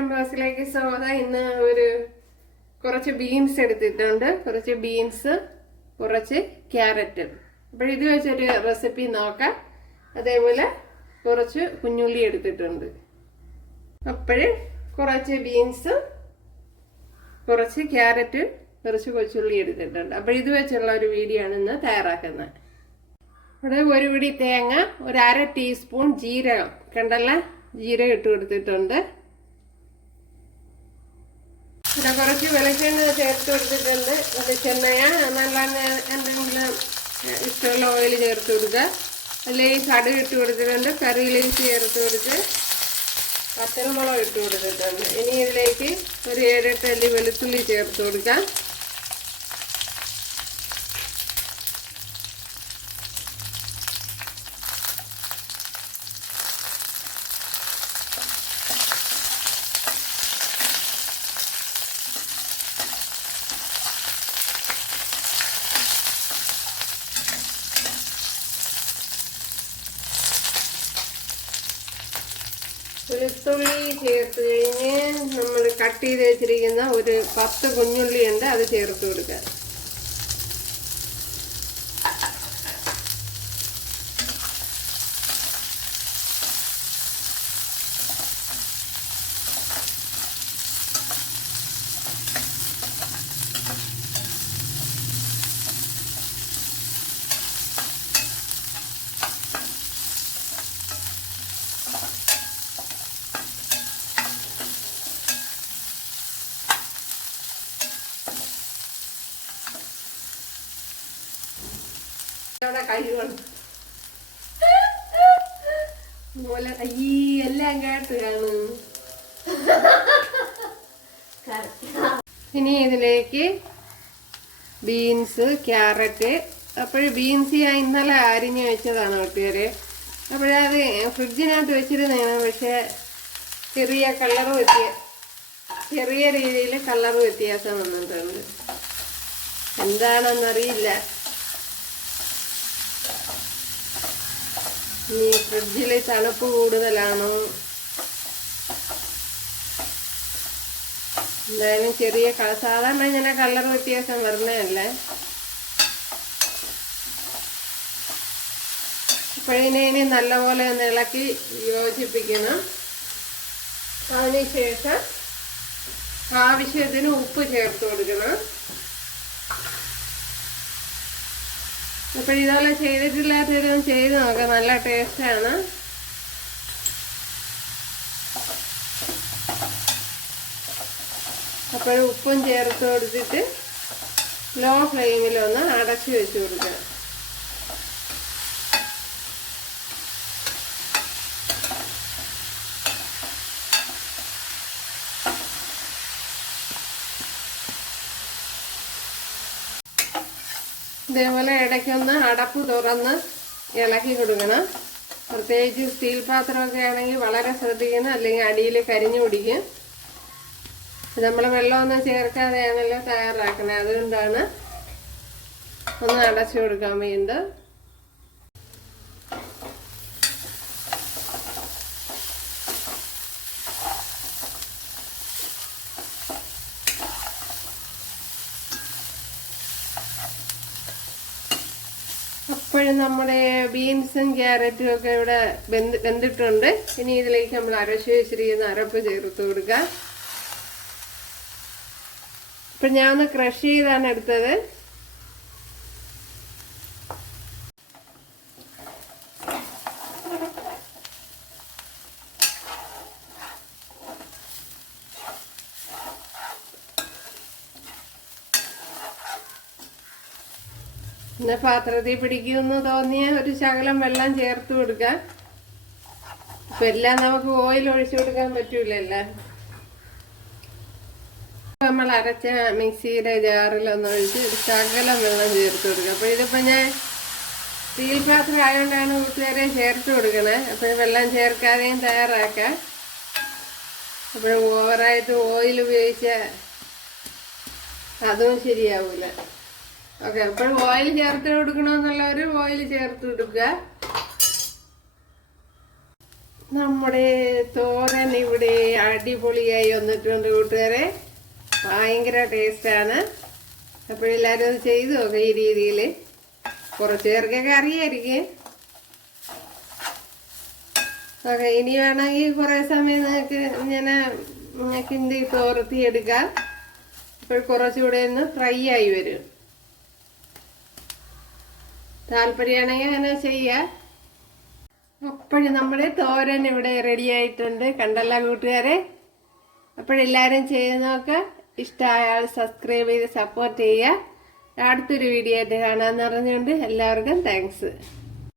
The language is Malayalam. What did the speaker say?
ക്യാമ്പസിലേക്ക് സ്വാഗതം. ഇന്ന് കുറച്ച് ബീൻസ് എടുത്തിട്ടുണ്ട്, കുറച്ച് ബീൻസ്, കുറച്ച് ക്യാരറ്റ്. അപ്പോൾ ഇത് വെച്ചൊരു റെസിപ്പി നോക്കാം. അതേപോലെ കുറച്ച് കുഞ്ഞുള്ളി എടുത്തിട്ടുണ്ട്. അപ്പോൾ കുറച്ച് ബീൻസ്, കുറച്ച് ക്യാരറ്റ്, കുറച്ച് കൊച്ചുള്ളി എടുത്തിട്ടുണ്ട്. അപ്പോൾ ഇത് വെച്ചുള്ള ഒരു വീഡിയോ ആണ് ഇന്ന് തയ്യാറാക്കുന്നത്. ഇവിടെ ഒരു പിടി തേങ്ങ, ഒരു 1/2 ടീസ്പൂൺ ജീരകം, കണ്ടല്ല, ജീരകം ഇട്ട് കൊടുത്തിട്ടുണ്ട്. ഇവിടെ കുറച്ച് വെളിച്ചെണ്ണ ചേർത്ത് കൊടുത്തിട്ടുണ്ട്. വെളിച്ചെണ്ണയ നല്ല എന്തെങ്കിലും ഇഷ്ടമുള്ള ഓയിൽ ചേർത്ത് കൊടുക്കുക. അല്ലെങ്കിൽ കടുക് ഇട്ട് കൊടുത്തിട്ടുണ്ട്, കറിയിലേക്ക് ചേർത്ത് കൊടുത്ത് പച്ചമുളക് ഇട്ട് കൊടുത്തിട്ടുണ്ട്. ഇനി ഇതിലേക്ക് ഒരു 7-8 അല്ലി വെളുത്തുള്ളി ചേർത്ത് കൊടുക്കാം. വെളുത്തുള്ളി ചേർത്ത് കഴിഞ്ഞ് നമ്മൾ കട്ട് ചെയ്ത് വെച്ചിരിക്കുന്ന ഒരു 10 കുഞ്ഞുള്ളി ഉണ്ട്, അത് ചേർത്ത് കൊടുക്കുക. കഴിവണം പോലെ എല്ലാം കേട്ടുകയാണ്. ഇനി ഇതിലേക്ക് ബീൻസ്, ക്യാരറ്റ്. അപ്പോൾ ബീൻസ് ഞാൻ ഇന്നലെ അരിഞ്ഞു വെച്ചതാണ് കൂട്ടുകാരെ. അപ്പോഴത് ഫ്രിഡ്ജിനകത്ത് വെച്ചിരുന്നതാണ്, പക്ഷെ ചെറിയ രീതിയിൽ കളർ വ്യത്യാസം വന്നിട്ടുണ്ട്. എന്താണെന്നറിയില്ല. ഇനി ഫ്രിഡ്ജിൽ തണുപ്പ് കൂടുതലാണോ, എന്തായാലും സാധാരണ ഇങ്ങനെ കളർ വ്യത്യാസം വരുന്നതല്ലേ. അപ്പോഴിനെ നല്ലപോലെ ഒന്ന് ഇളക്കി യോജിപ്പിക്കണം. അതിനുശേഷം ആവശ്യത്തിന് ഉപ്പ് ചേർത്ത് കൊടുക്കണം. അപ്പോൾ ഇതെല്ലാം ചെയ്തിട്ടില്ലാത്തവരും ചെയ്ത് നോക്കാം, നല്ല ടേസ്റ്റാണ്. അപ്പോൾ ഉപ്പും ചേർത്ത് കൊടുത്തിട്ട് ലോ ഫ്ലെയിമിലൊന്ന് അടച്ചു വെച്ച് കൊടുക്കുക. ഇതേപോലെ ഇടയ്ക്കൊന്ന് അടപ്പ് തുറന്ന് ഇളക്കി കൊടുക്കണം. പ്രത്യേകിച്ച് സ്റ്റീൽ പാത്രമൊക്കെ ആണെങ്കിൽ വളരെ ശ്രദ്ധിക്കണം, അല്ലെങ്കിൽ അടിയിൽ കരിഞ്ഞു പിടിക്കും. നമ്മൾ വെള്ളമൊന്നും ചേർക്കാതെയാണല്ലോ തയ്യാറാക്കണേ, അതുകൊണ്ടാണ് ഒന്ന് അടച്ചു കൊടുക്കാൻ വേണ്ടത്. അപ്പോഴും നമ്മുടെ ബീൻസും ക്യാരറ്റും ഒക്കെ ഇവിടെ വെന്തിട്ടുണ്ട്. ഇനി ഇതിലേക്ക് നമ്മൾ അരച്ച് വെച്ചിരിക്കുന്ന അരപ്പ് ചേർത്ത് കൊടുക്കാം. ഇപ്പം ഞാൻ ഒന്ന് ക്രഷ് ചെയ്താണ് എടുത്തത്. പിന്നെ പാത്രത്തിൽ പിടിക്കുമെന്ന് തോന്നിയ ഒരു ശകലം വെള്ളം ചേർത്ത് കൊടുക്കാം. ഇപ്പം എല്ലാം നമുക്ക് ഓയിൽ ഒഴിച്ചു കൊടുക്കാൻ പറ്റൂലല്ലോ. നമ്മൾ അരച്ച മിക്സിയുടെ ജാറിലൊന്ന് ഒഴിച്ച് ഒരു ശകലം വെള്ളം ചേർത്ത് കൊടുക്കുക. അപ്പോൾ ഇതിപ്പോൾ ഞാൻ സ്റ്റീൽ പാത്രം ആയതുകൊണ്ടാണ് കൂട്ടുകാരെ ചേർത്ത് കൊടുക്കണേ. അപ്പോൾ വെള്ളം ചേർക്കാതെയും തയ്യാറാക്കാം. അപ്പോൾ ഓവറായിട്ട് ഓയിൽ ഉപയോഗിച്ച അതും ശരിയാവില്ല. ഓക്കെ, അപ്പോൾ ഓയിൽ ചേർത്ത് കൊടുക്കണമെന്നുള്ളവർ ഓയിൽ ചേർത്ത് കൊടുക്കുക. നമ്മുടെ തോരൻ ഇവിടെ അടിപൊളിയായി വന്നിട്ടുണ്ട് കൂട്ടുകാരെ. ഭയങ്കര ടേസ്റ്റാണ്. അപ്പോൾ എല്ലാവരും അത് ചെയ്തു നോക്കാം ഈ രീതിയിൽ. കുറച്ച് പേർക്കൊക്കെ അറിയായിരിക്കും. ഓക്കെ, ഇനി വേണമെങ്കിൽ കുറേ സമയം നിങ്ങൾക്ക് ഇത് തോർത്തി എടുക്കാം. അപ്പോൾ കുറച്ചുകൂടെ ഒന്ന് ഫ്രൈ ആയി വരും. താല്പര്യമാണെങ്കിൽ അങ്ങനെ ചെയ്യാം. അപ്പോഴും നമ്മുടെ തോരൻ ഇവിടെ റെഡി ആയിട്ടുണ്ട്. കണ്ടല്ല കൂട്ടുകാരെ. അപ്പോഴെല്ലാവരും ചെയ്ത് നോക്കുക. ഇഷ്ടമായാൽ സബ്സ്ക്രൈബ് ചെയ്ത് സപ്പോർട്ട് ചെയ്യുക. അടുത്തൊരു വീഡിയോ ആയിട്ട് കാണാമെന്ന് പറഞ്ഞുകൊണ്ട് എല്ലാവർക്കും താങ്ക്സ്.